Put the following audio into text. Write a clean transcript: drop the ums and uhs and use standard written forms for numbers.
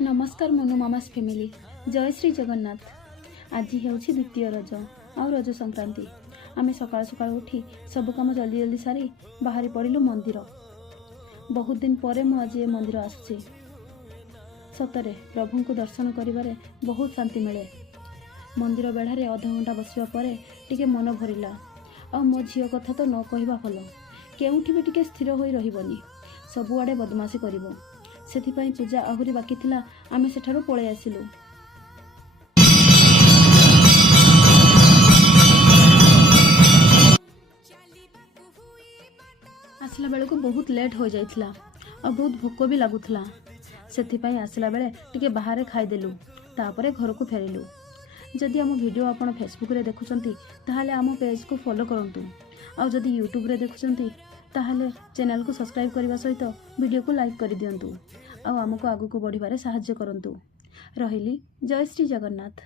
नमस्कार Manu mama's family जय श्री जगन्नाथ। आज हूँ द्वितीय रज आउ रज संक्रांति। आम सकाल सकाल उठी सब कम जल्दी जल्दी सारी बाहरी पड़िलु मंदिर। बहुत दिन पर आज ये मंदिर आसुची। सतरे प्रभु को दर्शन करिबारे बहुत शांति मिले। मंदिर बेढ़ारे अध घंटा बसिबा परे टिके मन भरिला। आ मो झील कथा तो न कहवा भल, केउठी भी टिके स्थिर होई रहिबनी, सबुआडे बदमाशी करिबो। सेथिपाई पूजा आहुरी बाकी थिला, आमे सेठारु पळे आसिलु। आसला बेले को बहुत लेट हो जाइथिला और बहुत भोक भी लागुथिला। सेथिपाई आसला बेले टिके बाहर खाइदेलु, तापरे घर को फेरिलु। जदि आम वीडियो आपण फेसबुक रे देखुचंती ताहाले आम पेज को फॉलो करंतु, और जदि यूट्यूब रे देखुचंती ताहाले चैनल को सब्सक्राइब करबा सहित वीडियो को लाइक कर दियंतु। आउ आमको आगु को बढ़िबारे सहाय्य करंतु। रहिली जय श्री जगन्नाथ।